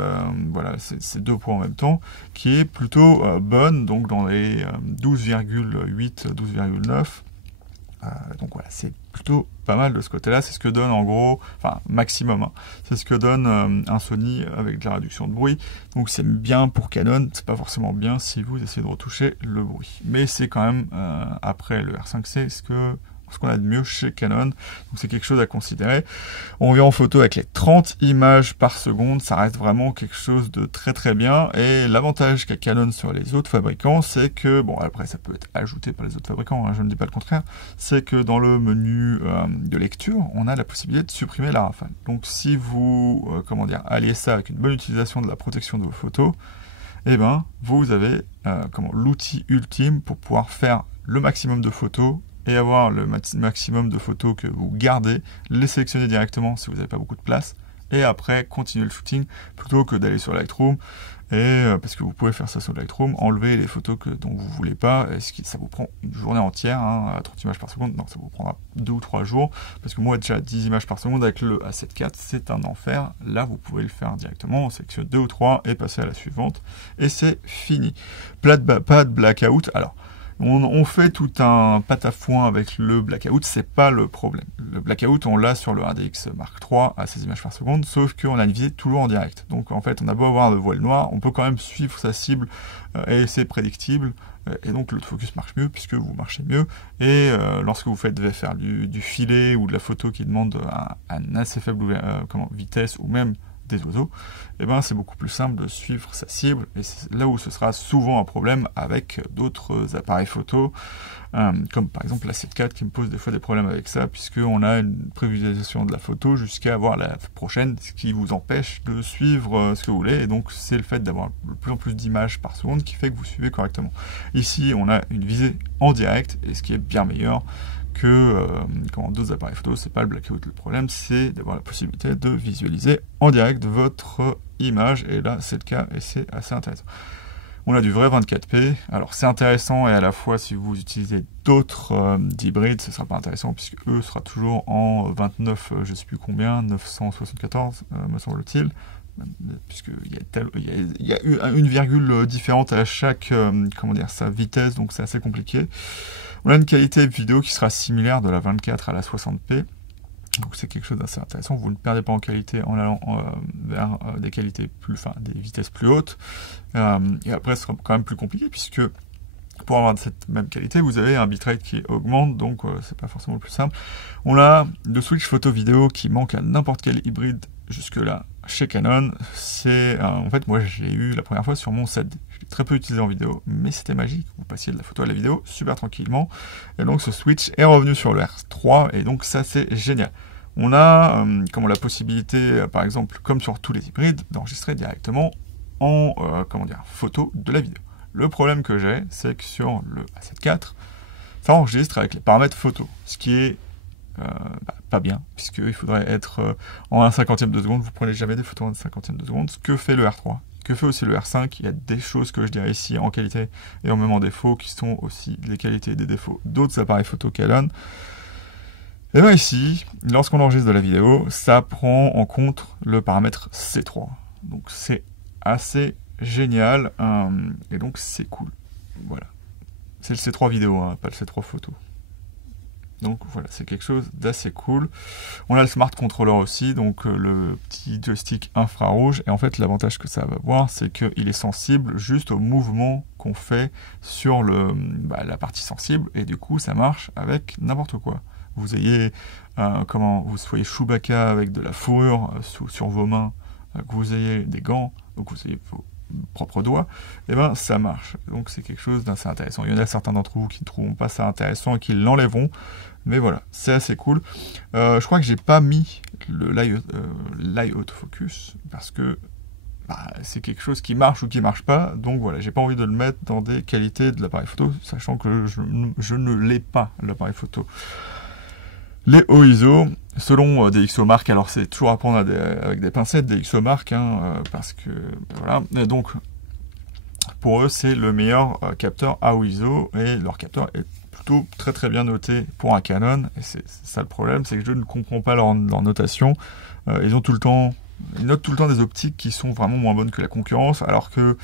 voilà, c'est 2 points en même temps, qui est plutôt bonne, donc dans les 12,8, 12,9. Donc voilà, c'est plutôt pas mal de ce côté-là. C'est ce que donne en gros, enfin maximum, hein, c'est ce que donne un Sony avec de la réduction de bruit. Donc c'est bien pour Canon, c'est pas forcément bien si vous essayez de retoucher le bruit. Mais c'est quand même, après le R5C, ce qu'on a de mieux chez Canon, donc c'est quelque chose à considérer. On vient en photo avec les 30 images par seconde, ça reste vraiment quelque chose de très très bien, et l'avantage qu'a Canon sur les autres fabricants, c'est que, bon après ça peut être ajouté par les autres fabricants, hein, je ne dis pas le contraire, c'est que dans le menu de lecture, on a la possibilité de supprimer la rafale. Donc si vous, alliez ça avec une bonne utilisation de la protection de vos photos, eh ben, vous avez l'outil ultime pour pouvoir faire le maximum de photos et avoir le maximum de photos que vous gardez, les sélectionner directement si vous n'avez pas beaucoup de place, et après continuer le shooting plutôt que d'aller sur Lightroom, et parce que vous pouvez faire ça sur Lightroom, enlever les photos dont vous ne voulez pas, et ça vous prend une journée entière, hein, à 30 images par seconde, non, ça vous prendra 2 ou 3 jours, parce que moi déjà 10 images par seconde avec le A7 IV, c'est un enfer. Là vous pouvez le faire directement, on sélectionne 2 ou 3 et passer à la suivante, et c'est fini. Pas de blackout, alors on fait tout un patafouin avec le blackout, c'est pas le problème. Le blackout, on l'a sur le RDX Mark III à 16 images par seconde, sauf qu'on a une visée toujours en direct. Donc en fait, on a beau avoir le voile noir, on peut quand même suivre sa cible et c'est prédictible. Et donc l'autofocus marche mieux puisque vous marchez mieux. Et lorsque vous devez faire du filet ou de la photo qui demande un assez faible vitesse ou même des oiseaux, et ben c'est beaucoup plus simple de suivre sa cible, et c'est là où ce sera souvent un problème avec d'autres appareils photo, comme par exemple la 7 IV qui me pose des fois des problèmes avec ça, puisqu'on a une prévisualisation de la photo jusqu'à avoir la prochaine, ce qui vous empêche de suivre ce que vous voulez, et donc c'est le fait d'avoir de plus en plus d'images par seconde qui fait que vous suivez correctement. Ici on a une visée en direct, et ce qui est bien meilleur que d'autres appareils photo, c'est pas le blackout le problème, c'est d'avoir la possibilité de visualiser en direct votre image, et là c'est le cas et c'est assez intéressant. On a du vrai 24p, alors c'est intéressant, et à la fois si vous utilisez d'autres hybrides, ce sera pas intéressant puisque eux sera toujours en 29, je sais plus combien, 974 me semble-t-il, puisqu'il y a eu une virgule différente à chaque sa vitesse, donc c'est assez compliqué. On a une qualité vidéo qui sera similaire de la 24 à la 60p, donc c'est quelque chose d'assez intéressant. Vous ne perdez pas en qualité en allant vers des qualités des vitesses plus hautes, et après ce sera quand même plus compliqué puisque pour avoir cette même qualité, vous avez un bitrate qui augmente, donc c'est pas forcément le plus simple. On a le switch photo-vidéo qui manque à n'importe quel hybride jusque-là chez Canon. C'est en fait, moi j'ai eu la première fois sur mon 7D. Je l'ai très peu utilisé en vidéo, mais c'était magique. Vous passiez de la photo à la vidéo super tranquillement. Et donc ce switch est revenu sur le R3, et donc ça c'est génial. On a la possibilité, par exemple, comme sur tous les hybrides, d'enregistrer directement en photo de la vidéo. Le problème que j'ai, c'est que sur le A7 IV, ça enregistre avec les paramètres photo, ce qui est pas bien, puisqu'il faudrait être en 1/50e de seconde, vous prenez jamais des photos en 1/50e de seconde, ce que fait le R3, que fait aussi le R5, il y a des choses que je dirais ici en qualité et en même en défaut, qui sont aussi les qualités et des défauts d'autres appareils photo Canon. Et bien ici, lorsqu'on enregistre de la vidéo, ça prend en compte le paramètre C3, donc c'est assez génial, et donc c'est cool. Voilà. C'est le C3 vidéo, hein, pas le C3 photo. Donc voilà, c'est quelque chose d'assez cool. On a le Smart Controller aussi, donc le petit joystick infrarouge. Et en fait, l'avantage que ça va avoir, c'est qu'il est sensible juste au mouvement qu'on fait sur la partie sensible. Et du coup, ça marche avec n'importe quoi. Vous ayez, vous soyez Chewbacca avec de la fourrure sur vos mains, que vous ayez des gants, donc vous ayez vos propres doigts, et ben ça marche. Donc c'est quelque chose d'assez intéressant. Il y en a certains d'entre vous qui ne trouveront pas ça intéressant et qui l'enlèveront, mais voilà, c'est assez cool. Je crois que j'ai pas mis l'Eye Autofocus parce que c'est quelque chose qui marche ou qui marche pas, donc voilà, j'ai pas envie de le mettre dans des qualités de l'appareil photo, sachant que je ne l'ai pas, l'appareil photo. Les hauts ISO, selon DxOMark, alors c'est toujours à prendre avec des pincettes, DxOMark, parce que voilà, et donc pour eux c'est le meilleur capteur à haut ISO, et leur capteur est plutôt très très bien noté pour un Canon, et c'est ça le problème, c'est que je ne comprends pas leur notation. Ils notent tout le temps des optiques qui sont vraiment moins bonnes que la concurrence, alors que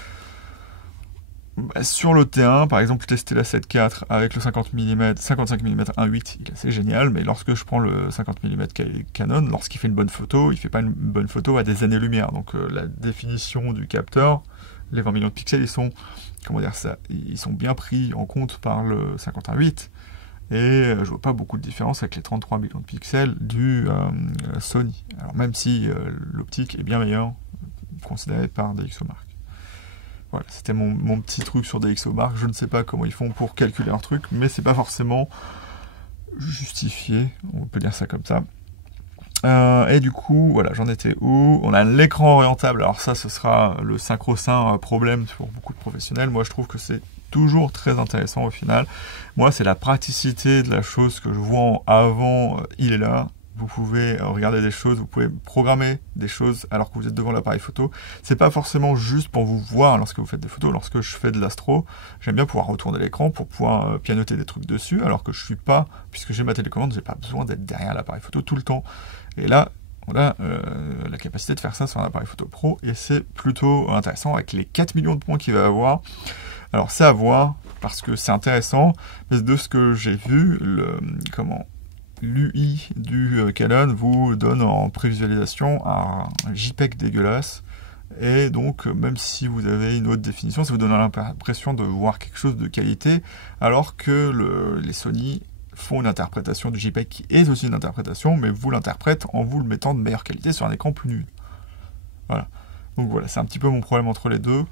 sur le T1, par exemple, tester la 7.4 avec le 55 mm 1.8, il est assez génial, mais lorsque je prends le 50 mm Canon, lorsqu'il fait une bonne photo, il fait pas une bonne photo à des années-lumière. Donc la définition du capteur, les 20 millions de pixels, ils sont bien pris en compte par le 51.8, et je vois pas beaucoup de différence avec les 33 millions de pixels du Sony. Alors même si l'optique est bien meilleure, considérée par DxOMark. Voilà, c'était mon petit truc sur DxOMark. Je ne sais pas comment ils font pour calculer leur truc, mais c'est pas forcément justifié, on peut dire ça comme ça. Et du coup, voilà, j'en étais où? On a l'écran orientable. Alors ça, ce sera le sacro-saint problème pour beaucoup de professionnels. Moi, je trouve que c'est toujours très intéressant au final. Moi, c'est la praticité de la chose que je vois en avant, il est là. Vous pouvez regarder des choses, vous pouvez programmer des choses alors que vous êtes devant l'appareil photo. C'est pas forcément juste pour vous voir lorsque vous faites des photos. Lorsque je fais de l'astro, j'aime bien pouvoir retourner l'écran pour pouvoir pianoter des trucs dessus, alors que je suis pas, puisque j'ai ma télécommande, j'ai pas besoin d'être derrière l'appareil photo tout le temps. Et là, on a la capacité de faire ça sur un appareil photo pro, et c'est plutôt intéressant avec les 4 millions de points qu'il va avoir. Alors c'est à voir, parce que c'est intéressant, mais de ce que j'ai vu, l'UI du Canon vous donne en prévisualisation un JPEG dégueulasse, et donc même si vous avez une haute définition, ça vous donne l'impression de voir quelque chose de qualité, alors que les Sony font une interprétation du JPEG qui est aussi une interprétation, mais vous l'interprètent en vous le mettant de meilleure qualité sur un écran plus nul. Voilà. Donc voilà, c'est un petit peu mon problème entre les deux.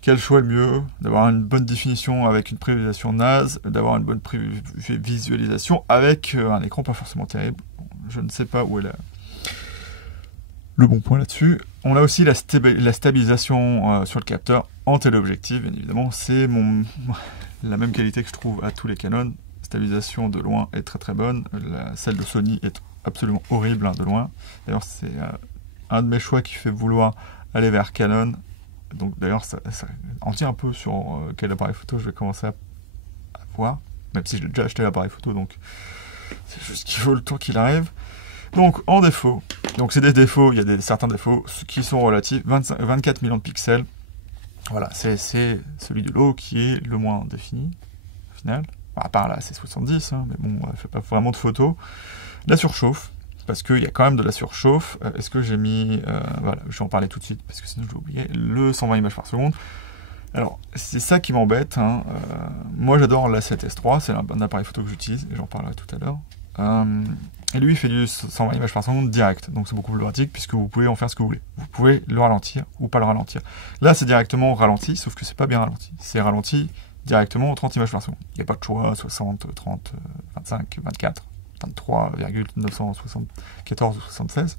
Quel choix est le mieux? D'avoir une bonne définition avec une prévisualisation naze, d'avoir une bonne visualisation avec un écran pas forcément terrible. Je ne sais pas où est le bon point là-dessus. On a aussi la stabilisation sur le capteur en téléobjectif, bien évidemment. C'est la même qualité que je trouve à tous les Canon. Stabilisation de loin est très très bonne. Celle de Sony est absolument horrible de loin. D'ailleurs, c'est un de mes choix qui fait vouloir aller vers Canon. Donc d'ailleurs, ça en dit un peu sur quel appareil photo je vais commencer à voir, même si j'ai déjà acheté l'appareil photo, donc c'est juste qu'il faut le temps qu'il arrive. Donc en défaut, donc c'est des défauts, il y a certains défauts qui sont relatifs, 24 millions de pixels, voilà, c'est celui de l'eau qui est le moins défini, au final, à part là c'est 70, mais bon, elle fait pas vraiment de photos. La surchauffe, parce qu'il y a quand même de la surchauffe. Est-ce que j'ai mis... voilà, je vais en parler tout de suite, parce que sinon j'ai oublié. Le 120 images par seconde. Alors, c'est ça qui m'embête. Moi, j'adore la 7S3. C'est un appareil photo que j'utilise, et j'en parlerai tout à l'heure. Et lui, il fait du 120 images par seconde direct. Donc, c'est beaucoup plus pratique, puisque vous pouvez en faire ce que vous voulez. Vous pouvez le ralentir ou pas le ralentir. Là, c'est directement ralenti, sauf que c'est pas bien ralenti. C'est ralenti directement aux 30 images par seconde. Il n'y a pas de choix, 60, 30, 25, 24... 23,974 ou 76,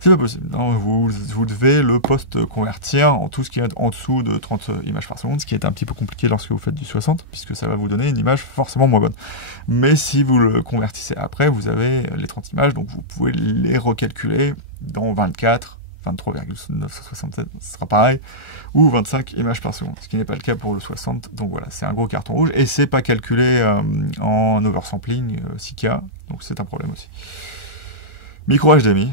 c'est pas possible. Non, vous devez le post-convertir en tout ce qui est en dessous de 30 images par seconde, ce qui est un petit peu compliqué lorsque vous faites du 60, puisque ça va vous donner une image forcément moins bonne. Mais si vous le convertissez après, vous avez les 30 images, donc vous pouvez les recalculer dans 24, 23,967, ce sera pareil, ou 25 images par seconde, ce qui n'est pas le cas pour le 60, donc voilà, c'est un gros carton rouge, et c'est pas calculé en oversampling 6K, donc c'est un problème aussi. Micro HDMI,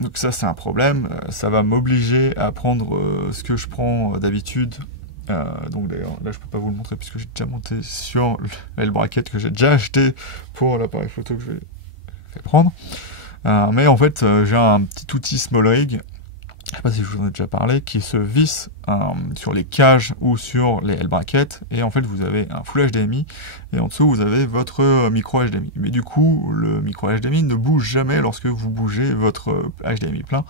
donc ça c'est un problème, ça va m'obliger à prendre ce que je prends d'habitude Donc d'ailleurs, là je peux pas vous le montrer puisque j'ai déjà monté sur la braquette que j'ai déjà acheté pour l'appareil photo que je vais prendre. Mais en fait, j'ai un petit outil Small Rig, je sais pas si je vous en ai déjà parlé, qui se visse sur les cages ou sur les L-brackets, et en fait vous avez un Full HDMI, et en dessous vous avez votre micro HDMI. Mais du coup, le micro HDMI ne bouge jamais lorsque vous bougez votre HDMI plein,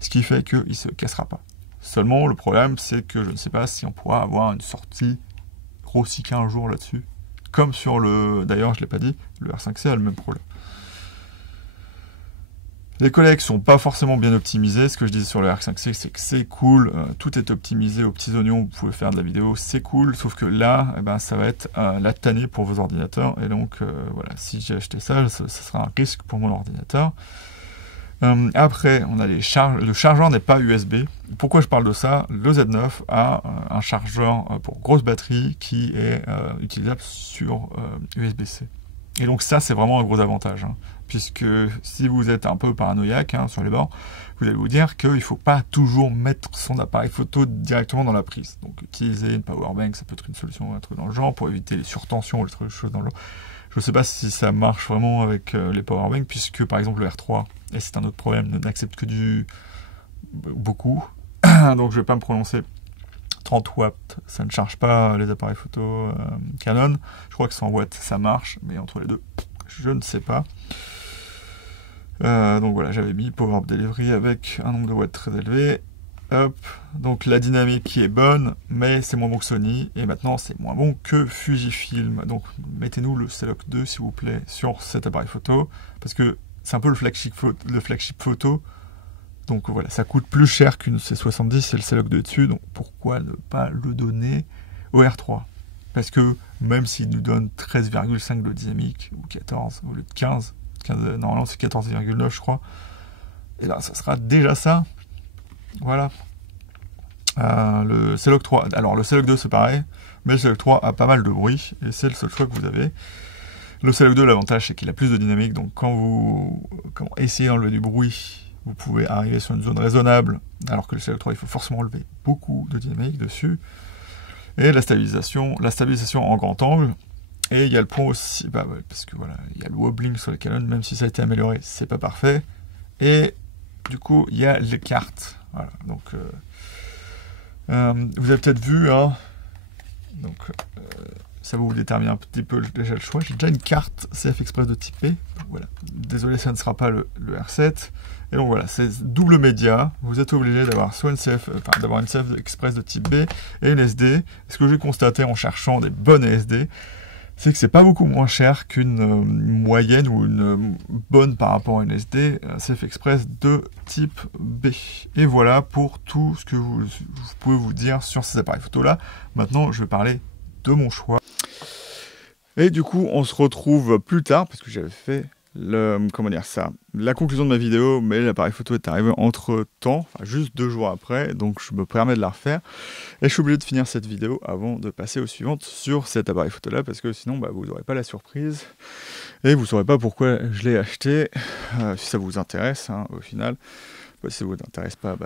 ce qui fait qu'il ne se cassera pas. Seulement, le problème, c'est que je ne sais pas si on pourra avoir une sortie Rosica un jour là-dessus. Comme sur le... D'ailleurs, je ne l'ai pas dit, le R5C a le même problème. Les codecs sont pas forcément bien optimisés. Ce que je disais sur le R5C, c'est que c'est cool. Tout est optimisé aux petits oignons. Vous pouvez faire de la vidéo, c'est cool. Sauf que là, eh ben, ça va être la tannée pour vos ordinateurs. Et donc, voilà, si j'ai acheté ça, ça sera un risque pour mon ordinateur. Après, on a les charges. Le chargeur n'est pas USB. Pourquoi je parle de ça? Le Z9 a un chargeur pour grosse batterie qui est utilisable sur USB-C. Et donc ça, c'est vraiment un gros avantage, hein, puisque si vous êtes un peu paranoïaque sur les bords, vous allez vous dire qu'il ne faut pas toujours mettre son appareil photo directement dans la prise. Donc utiliser une powerbank, ça peut être une solution, un truc dans le genre, pour éviter les surtensions ou les choses dans le genre. Je ne sais pas si ça marche vraiment avec les powerbanks, puisque par exemple le R3, et c'est un autre problème, n'accepte que du beaucoup, donc je ne vais pas me prononcer. 30 watts, ça ne charge pas les appareils photo Canon. Je crois que 100 watts, ça marche, mais entre les deux, je ne sais pas. Donc voilà, j'avais mis Power Up Delivery avec un nombre de watts très élevé. Hop, donc la dynamique qui est bonne, mais c'est moins bon que Sony, et maintenant c'est moins bon que Fujifilm. Donc mettez-nous le C-Log 2, s'il vous plaît, sur cet appareil photo, parce que c'est un peu le flagship photo. Donc voilà, ça coûte plus cher qu'une C70 et le C-Log 2 dessus, donc pourquoi ne pas le donner au R3? Parce que même s'il nous donne 13,5 de dynamique, ou 14 au lieu de 15 normalement c'est 14,9 je crois, et là ça sera déjà ça. Voilà. Le C-Log 3, alors le C-Log 2 c'est pareil, mais le C-Log 3 a pas mal de bruit, et c'est le seul choix que vous avez. Le C-Log 2, l'avantage c'est qu'il a plus de dynamique, donc quand vous essayez d'enlever du bruit, vous pouvez arriver sur une zone raisonnable, alors que le C-Log 3, il faut forcément enlever beaucoup de dynamique dessus. Et la stabilisation en grand angle. Et il y a le point aussi, parce que voilà, il y a le wobbling sur les Canon, même si ça a été amélioré, c'est pas parfait. Et du coup, il y a les cartes. Voilà, donc vous avez peut-être vu, hein, donc ça vous détermine un petit peu déjà le choix. J'ai déjà une carte CF Express de type B. Voilà. Désolé, ça ne sera pas le R7. Et donc voilà, c'est double média. Vous êtes obligé d'avoir soit une CF, d'avoir une CF Express de type B et une SD. Ce que j'ai constaté en cherchant des bonnes SD, c'est que c'est pas beaucoup moins cher qu'une moyenne ou une bonne par rapport à une SD CF Express de type B. Et voilà pour tout ce que vous pouvez vous dire sur ces appareils photo là. Maintenant, je vais parler de mon choix. Et du coup, on se retrouve plus tard, parce que j'avais fait la conclusion de ma vidéo, mais l'appareil photo est arrivé entre temps, enfin juste 2 jours après, donc je me permets de la refaire. Et je suis obligé de finir cette vidéo avant de passer aux suivantes sur cet appareil photo là, parce que sinon vous n'aurez pas la surprise, et vous ne saurez pas pourquoi je l'ai acheté, si ça vous intéresse, hein, au final. Si ça vous intéresse pas,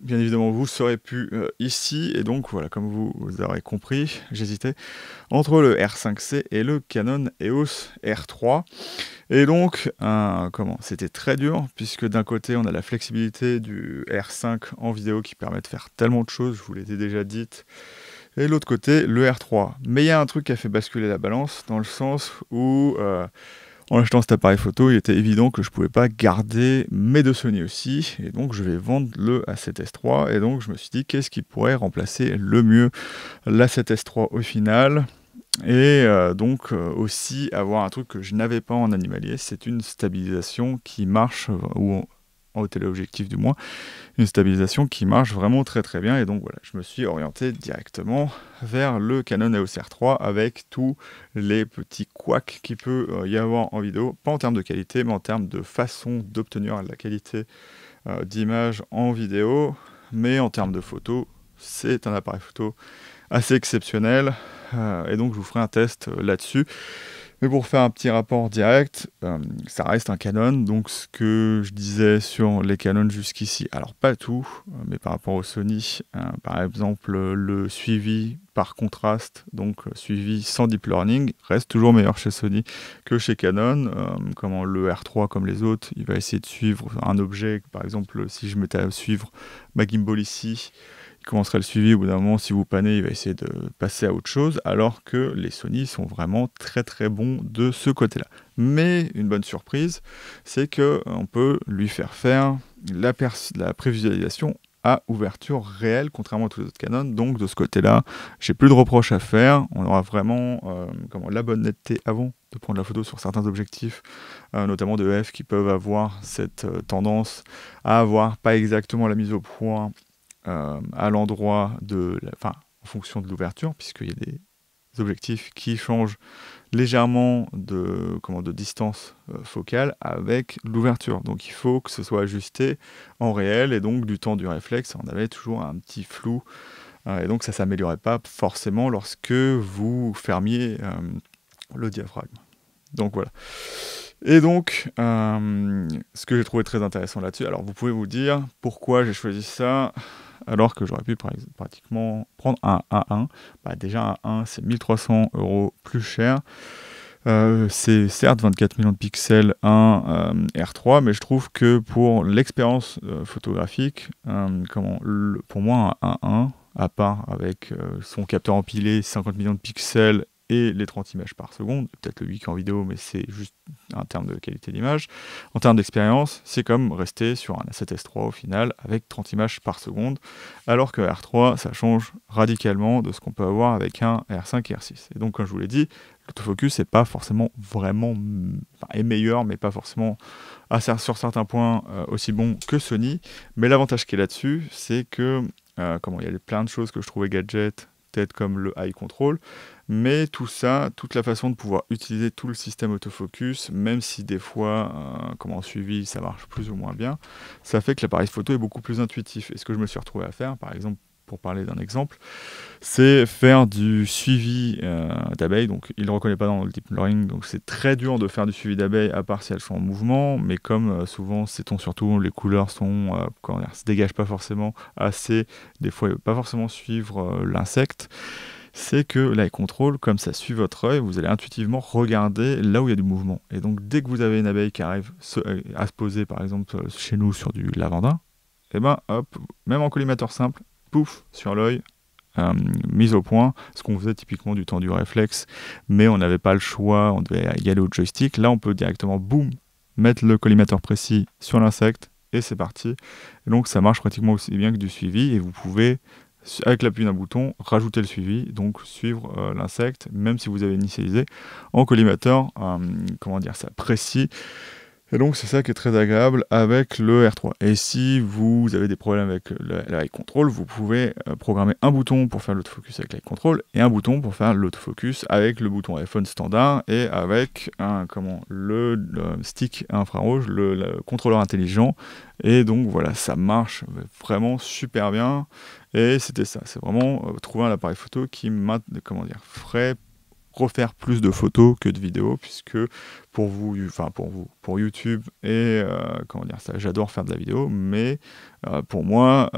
bien évidemment, vous serez plus ici, et donc voilà, comme vous aurez compris, j'hésitais entre le R5C et le Canon EOS R3. Et donc, c'était très dur, puisque d'un côté, on a la flexibilité du R5 en vidéo qui permet de faire tellement de choses, je vous l'ai déjà dit, et de l'autre côté, le R3. Mais il y a un truc qui a fait basculer la balance, dans le sens où, en achetant cet appareil photo, il était évident que je ne pouvais pas garder mes 2 Sony aussi, et donc je vais vendre le A7S3, et donc je me suis dit, qu'est-ce qui pourrait remplacer le mieux l'A7S3 au final? Et donc aussi avoir un truc que je n'avais pas en animalier, c'est une stabilisation qui marche, ou en téléobjectif du moins, une stabilisation qui marche vraiment très très bien. Et donc voilà, je me suis orienté directement vers le Canon EOS R3 avec tous les petits couacs qu'il peut y avoir en vidéo, pas en termes de qualité, mais en termes de façon d'obtenir la qualité d'image en vidéo, mais en termes de photo, c'est un appareil photo assez exceptionnel. Et donc je vous ferai un test là-dessus. Mais pour faire un petit rapport direct, ça reste un Canon, donc ce que je disais sur les Canon jusqu'ici, alors pas tout, mais par rapport au Sony, par exemple le suivi par contraste, donc suivi sans deep learning, reste toujours meilleur chez Sony que chez Canon. Comment le R3 comme les autres, il va essayer de suivre un objet, par exemple si je mettais à suivre ma gimbal ici, commencerait le suivi, au bout d'un moment, si vous pannez, il va essayer de passer à autre chose, alors que les Sony sont vraiment très très bons de ce côté-là. Mais une bonne surprise, c'est qu'on peut lui faire faire la prévisualisation à ouverture réelle, contrairement à tous les autres Canon. Donc de ce côté-là, j'ai plus de reproches à faire. On aura vraiment la bonne netteté avant de prendre la photo sur certains objectifs, notamment de F, qui peuvent avoir cette tendance à avoir pas exactement la mise au point à l'endroit en fonction de l'ouverture, puisqu'il y a des objectifs qui changent légèrement de distance focale avec l'ouverture. Donc il faut que ce soit ajusté en réel, et donc du temps du réflexe, on avait toujours un petit flou, et donc ça ne s'améliorait pas forcément lorsque vous fermiez le diaphragme. Donc voilà. Et donc, ce que j'ai trouvé très intéressant là-dessus, alors vous pouvez vous dire pourquoi j'ai choisi ça alors que j'aurais pu pratiquement prendre un A1. Déjà, un A1, c'est 1300 € plus cher. C'est certes 24 millions de pixels, un R3, mais je trouve que pour l'expérience photographique, pour moi, un A1, à part avec son capteur empilé, 50 millions de pixels, et les 30 images par seconde, peut-être le 8K en vidéo, mais c'est juste en termes de qualité d'image. En termes d'expérience, c'est comme rester sur un A7S3 au final, avec 30 images par seconde, alors que R3, ça change radicalement de ce qu'on peut avoir avec un R5 et R6. Et donc, comme je vous l'ai dit, l'autofocus n'est pas forcément vraiment, est meilleur, mais pas forcément sur certains points aussi bon que Sony. Mais l'avantage qui est là-dessus, c'est que il y a plein de choses que je trouvais gadgets, peut-être comme le eye control, mais tout ça, toute la façon de pouvoir utiliser tout le système autofocus, même si des fois, en suivi, ça marche plus ou moins bien, ça fait que l'appareil photo est beaucoup plus intuitif. Et ce que je me suis retrouvé à faire, par exemple, pour parler d'un exemple, c'est faire du suivi d'abeilles. Donc, il ne le reconnaît pas dans le deep learning, donc c'est très dur de faire du suivi d'abeilles, à part si elles sont en mouvement, mais comme souvent, sait-on surtout, les couleurs se dégagent pas forcément assez, des fois, il ne veut pas forcément suivre l'insecte. C'est que l'eye control, comme ça suit votre œil, vous allez intuitivement regarder là où il y a du mouvement. Et donc, dès que vous avez une abeille qui arrive à se poser, par exemple, chez nous, sur du lavandin, et ben hop, même en collimateur simple, pouf, sur l'œil, mise au point, ce qu'on faisait typiquement du temps du réflexe, mais on n'avait pas le choix, on devait y aller au joystick. Là, on peut directement, boum, mettre le collimateur précis sur l'insecte, et c'est parti. Et donc, ça marche pratiquement aussi bien que du suivi, et vous pouvez, avec l'appui d'un bouton, rajouter le suivi, donc suivre l'insecte, même si vous avez initialisé en collimateur, ça précis. Et donc c'est ça qui est très agréable avec le R3. Et si vous avez des problèmes avec l'eye control, vous pouvez programmer un bouton pour faire l'autofocus avec l'eye control et un bouton pour faire l'autofocus avec le bouton iPhone standard et avec le stick infrarouge, le contrôleur intelligent. Et donc voilà, ça marche vraiment super bien. Et c'était ça, c'est vraiment trouver un appareil photo qui ferait refaire plus de photos que de vidéos, puisque pour YouTube et j'adore faire de la vidéo, mais pour moi,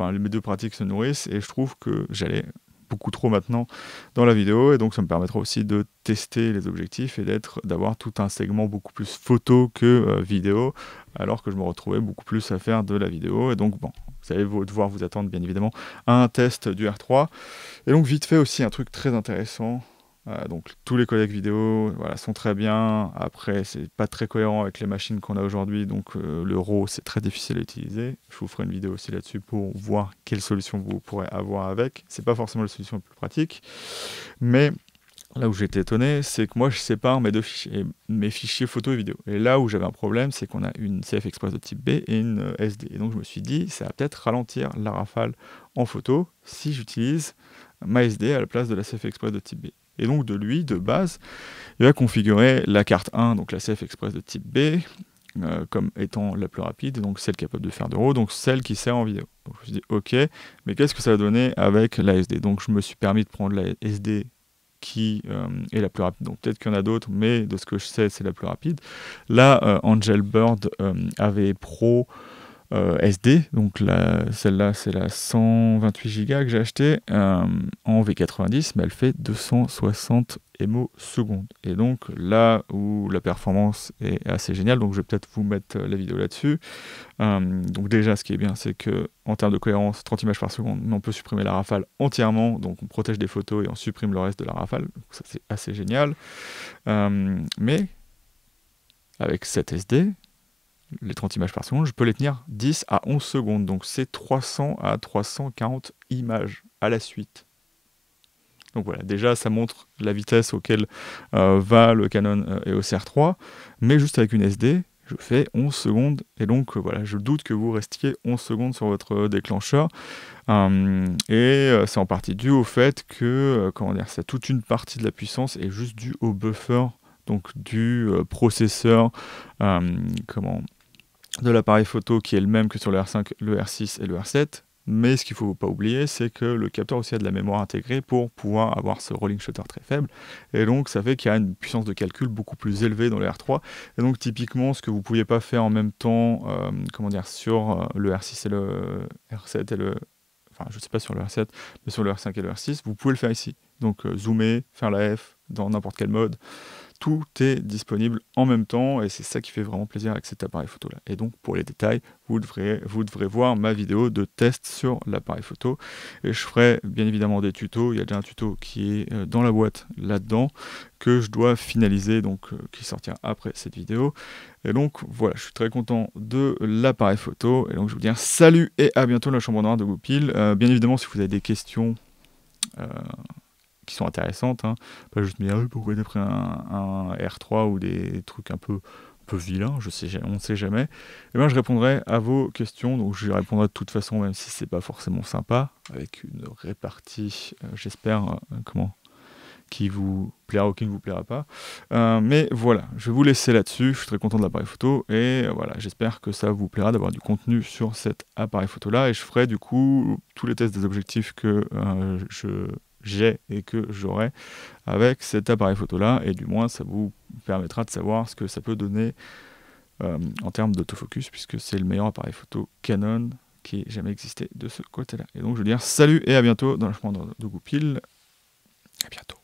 mes deux pratiques se nourrissent, et je trouve que j'allais beaucoup trop maintenant dans la vidéo, et donc ça me permettra aussi de tester les objectifs et d'avoir tout un segment beaucoup plus photo que vidéo, alors que je me retrouvais beaucoup plus à faire de la vidéo. Et donc vous allez devoir vous attendre bien évidemment à un test du R3. Et donc vite fait aussi un truc très intéressant. Donc tous les codecs vidéo sont très bien. Après, c'est pas très cohérent avec les machines qu'on a aujourd'hui, donc le RAW, c'est très difficile à utiliser. Je vous ferai une vidéo aussi là-dessus pour voir quelle solution vous pourrez avoir avec. C'est pas forcément la solution la plus pratique, mais là où j'étais étonné, c'est que moi je sépare mes fichiers photo et vidéo. Et là où j'avais un problème, c'est qu'on a une CF Express de type B et une SD. Et donc je me suis dit, ça va peut-être ralentir la rafale en photo si j'utilise ma SD à la place de la CF Express de type B. Et donc de base, il va configurer la carte 1, donc la CF Express de type B, comme étant la plus rapide, donc celle capable de faire de RAW, donc celle qui sert en vidéo. Donc je me suis dit, ok, mais qu'est-ce que ça va donner avec la SD? Donc je me suis permis de prendre la SD qui est la plus rapide. Donc peut-être qu'il y en a d'autres, mais de ce que je sais, c'est la plus rapide. Là, Angelbird avait Pro SD, donc celle-là c'est la 128 Go que j'ai acheté en V90, mais elle fait 260 MO secondes. Et donc là où la performance est assez géniale, donc je vais peut-être vous mettre la vidéo là-dessus. Donc déjà ce qui est bien, c'est que en termes de cohérence, 30 images par seconde, mais on peut supprimer la rafale entièrement, donc on protège des photos et on supprime le reste de la rafale, donc ça c'est assez génial. Mais avec cette SD, les 30 images par seconde, je peux les tenir 10 à 11 secondes. Donc c'est 300 à 340 images à la suite. Donc voilà, déjà ça montre la vitesse auquel va le Canon EOS R3, mais juste avec une SD, je fais 11 secondes. Et donc voilà, je doute que vous restiez 11 secondes sur votre déclencheur. C'est en partie dû au fait que, c'est toute une partie de la puissance est juste due au buffer, donc du processeur, de l'appareil photo qui est le même que sur le R5, le R6 et le R7. Mais ce qu'il ne faut pas oublier, c'est que le capteur aussi a de la mémoire intégrée pour pouvoir avoir ce rolling shutter très faible. Et donc ça fait qu'il y a une puissance de calcul beaucoup plus élevée dans le R3. Et donc typiquement, ce que vous ne pouviez pas faire en même temps sur le R6 et le R7 et le... Enfin, je ne sais pas sur le R7, mais sur le R5 et le R6, vous pouvez le faire ici. Donc zoomer, faire la F dans n'importe quel mode. Tout est disponible en même temps et c'est ça qui fait vraiment plaisir avec cet appareil photo là. Et donc pour les détails, vous devrez voir ma vidéo de test sur l'appareil photo et je ferai bien évidemment des tutos. Il y a déjà un tuto qui est dans la boîte là-dedans que je dois finaliser, donc qui sortira après cette vidéo. Et donc voilà, je suis très content de l'appareil photo et donc je vous dis salut et à bientôt dans la chambre noire de Goupil. Bien évidemment, si vous avez des questions qui sont intéressantes, pas juste me dire pourquoi t'as pris un R3 ou des trucs un peu vilains, on ne sait jamais, et bien je répondrai à vos questions, donc je répondrai de toute façon même si c'est pas forcément sympa, avec une répartie, j'espère, qui vous plaira ou qui ne vous plaira pas, mais voilà, je vais vous laisser là-dessus. Je suis très content de l'appareil photo et voilà, j'espère que ça vous plaira d'avoir du contenu sur cet appareil photo là, et je ferai du coup tous les tests des objectifs que j'ai et que j'aurai avec cet appareil photo là, et du moins ça vous permettra de savoir ce que ça peut donner en termes d'autofocus, puisque c'est le meilleur appareil photo Canon qui ait jamais existé de ce côté là. Et donc je veux dire salut et à bientôt dans la chambre de Goupil. À bientôt.